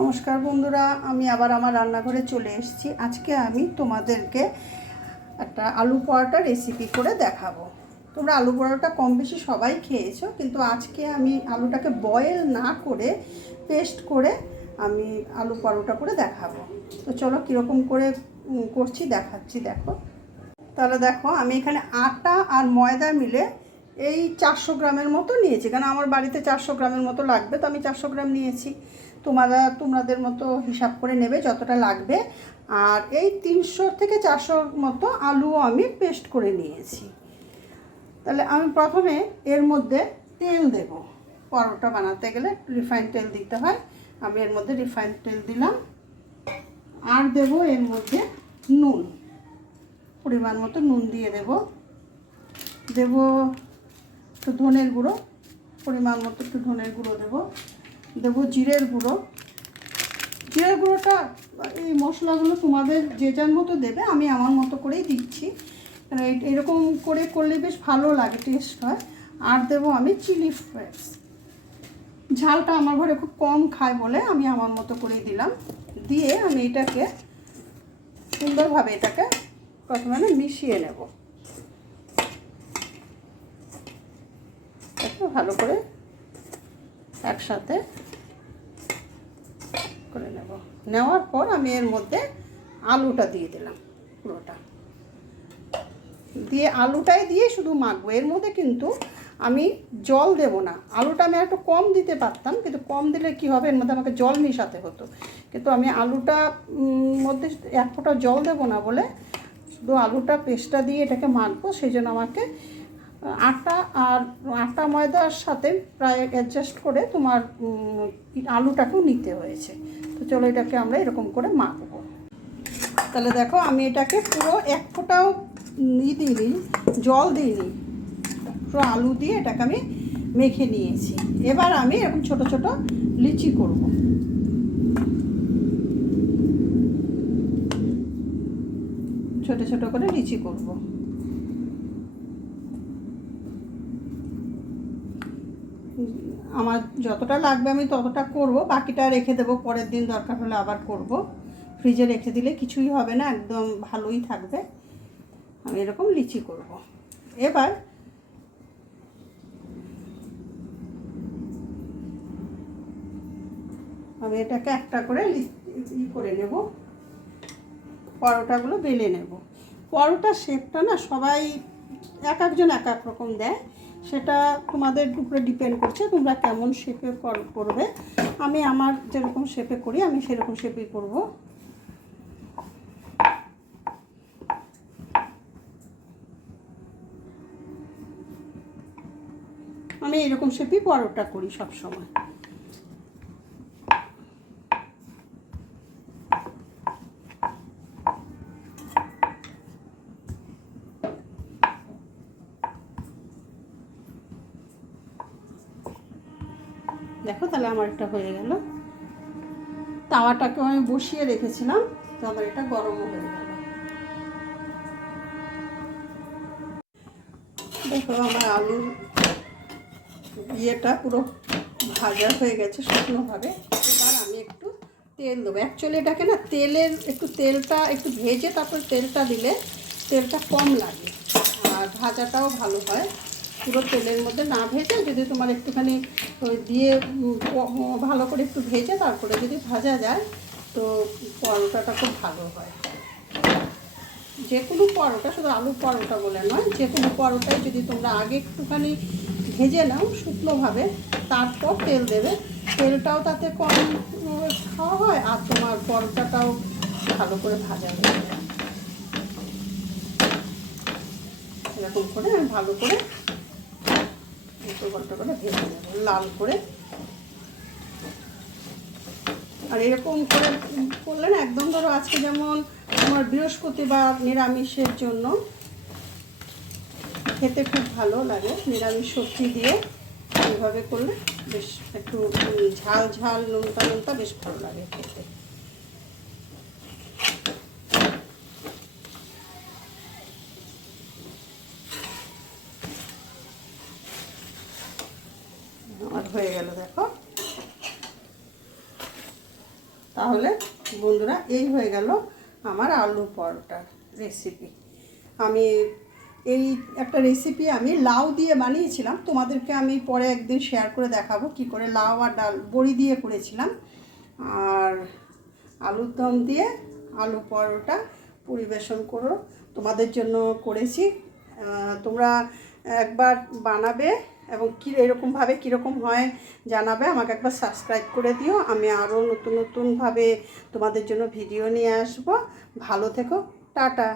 নমস্কার বন্ধুরা, আমি আবার আমার রান্নাঘরে চলে এসেছি। আজকে আমি তোমাদেরকে একটা আলু পরোটা রেসিপি করে দেখাবো। তোমরা আলু পরোটা কম বেশি সবাই খেয়েছো, কিন্তু আজকে আমি আলুটাকে বয়েল না করে পেস্ট করে আমি আলু পরোটা করে দেখাবো। তো চলো কীরকম করে করছি দেখাচ্ছি। দেখো, তাহলে দেখো আমি এখানে আটা আর ময়দা মিলে এই 400 গ্রামের মতো নিয়েছি, কারণ আমার বাড়িতে 400 গ্রামের মতো লাগবে, তো আমি 400 গ্রাম নিয়েছি। তোমাদের মতো হিসাব করে নেবে যতটা লাগবে। আর এই 300 থেকে 400 মতো আলুও আমি পেস্ট করে নিয়েছি। তাহলে আমি প্রথমে এর মধ্যে তেল দেব। পরোটা বানাতে গেলে রিফাইন্ড তেল দিতে হয়, আমি এর মধ্যে রিফাইন্ড তেল দিলাম। আর দেব এর মধ্যে নুন, পরিমাণ মতো নুন দিয়ে দেব একটু ধনের গুঁড়ো, পরিমাণ মতো একটু ধনের গুঁড়ো দেবো জিরের গুঁড়োটা, এই মশলাগুলো তোমাদের যে যার মতো দেবে, আমি আমার মতো করেই দিচ্ছি, এরকম করে করলে বেশ ভালো লাগে, টেস্ট হয়। আর দেবো আমি চিলি ফ্লেক্স, ঝালটা আমার ঘরে খুব কম খায় বলে আমি আমার মতো করেই দিলাম। দিয়ে আমি এটাকে সুন্দরভাবে প্রথমে আমি মিশিয়ে নেব, একটু ভালো করে একসাথে করে নেওয়ার পর আমি এর মধ্যে আলুটা দিয়ে দিলাম, পুরোটা দিয়ে আলুটাই দিয়ে শুধু মাখবো। এর মধ্যে কিন্তু আমি জল দেব না। আলুটা আমি একটু কম দিতে পারতাম, কিন্তু কম দিলে কি হবে, এর মধ্যে আমাকে জল মেশাতে হতো, কিন্তু আমি আলুটা মধ্যে এক ফোঁটা জল দেব না বলে শুধু আলুটা পেস্টটা দিয়ে এটাকে মাখবো। সেই জন্য আমাকে আটা ময়দার সাথে প্রায় অ্যাডজাস্ট করে তোমার আলুটাকেও নিতে হয়েছে। তো চলো এটাকে আমরা এরকম করে মাখবো। তাহলে দেখো আমি এটাকে পুরো এক ফোঁটাও দিইনি, জল দিইনি, পুরো আলু দিয়ে এটাকে আমি মেখে নিয়েছি। এবার আমি এরকম ছোট ছোট লিচি করব। ছোট ছোট করে লিচি করব। আমার যতটা লাগবে আমি ততটা করব, বাকিটা রেখে দেবো, পরের দিন দরকার হলে আবার করব। ফ্রিজে রেখে দিলে কিছুই হবে না, একদম ভালোই থাকবে। আমি এরকম লিচি করব। এবার আমি এটাকে একটা করে করে নেব, পরোটাগুলো বেলে নেব। পরোটার শেপটা না সবাই এক একজন এক এক রকম দেয়, সেটা তোমাদের উপরে ডিপেন্ড করছে তোমরা কেমন শেপে করবে। আমি আমার যেরকম শেপে করি আমি সেরকম শেপেই করব। আমি এরকম শেপেই পরোটা করি সব সময়। দেখো, তাহলে আমার এটা হয়ে গেল। তাওয়াটাকে আমি বসিয়ে রেখেছিলাম, তো আবার এটা গরমও হয়ে গেল। দেখো আমার আলুর পুরো ভাজা হয়ে গেছে শুকনোভাবে। এবার আমি একটু তেল দেবো। অ্যাকচুয়ালি এটাকে না তেলটা একটু ভেজে তারপর তেলটা দিলে তেলটা কম লাগে আর ভাজাটাও ভালো হয়। পুরো তেলের মধ্যে না ভেজে যদি তোমার একটুখানি দিয়ে ভালো করে একটু ভেজে তারপরে যদি ভাজা যায় তো পরোটাটা খুব ভালো হয়। যে কোনো পরোটা, শুধু আলু পরোটা বলে নয়, যে কোনো পরোটায় যদি তোমরা আগে একটুখানি ভেজে নাও শুকনোভাবে, তারপর তেল দেবে, তেলটাও তাতে কম খাওয়া হয় আর তোমার পরোটাটাও ভালো করে ভাজা হয়ে যায়। এরকম করে আমি ভালো করে উল্টো পাল্টা করে ভেজে নেব লাল করে। আর এরকম করে করলে না একদম, ধরো আজকে যেমন আমার বৃহস্পতিবার নিরামিষের জন্য খেতে খুব ভালো লাগে, নিরামিষ সবজি দিয়ে এইভাবে করলে বেশ একটু ঝাল ঝাল নোনতা নোনতা বেশ ভালো লাগে খেতে। আমার হয়ে গেল। দেখো তাহলে বন্ধুরা এই হয়ে গেল আমার আলু পরোটার রেসিপি। আমি এই একটা রেসিপি আমি লাউ দিয়ে বানিয়েছিলাম, তোমাদেরকে আমি পরে একদিন শেয়ার করে দেখাবো কি করে লাউ আর ডাল বড়ি দিয়ে করেছিলাম। আর আলুর দম দিয়ে আলু পরোটা পরিবেশন করো, তোমাদের জন্য করেছি। তোমরা একবার বানাবে এবং এরকমভাবে কীরকম হয় জানাবে, আমাকে একবার সাবস্ক্রাইব করে দিও। আমি আরও নতুনভাবে তোমাদের জন্য ভিডিও নিয়ে আসবো। ভালো থেকো, টাটা।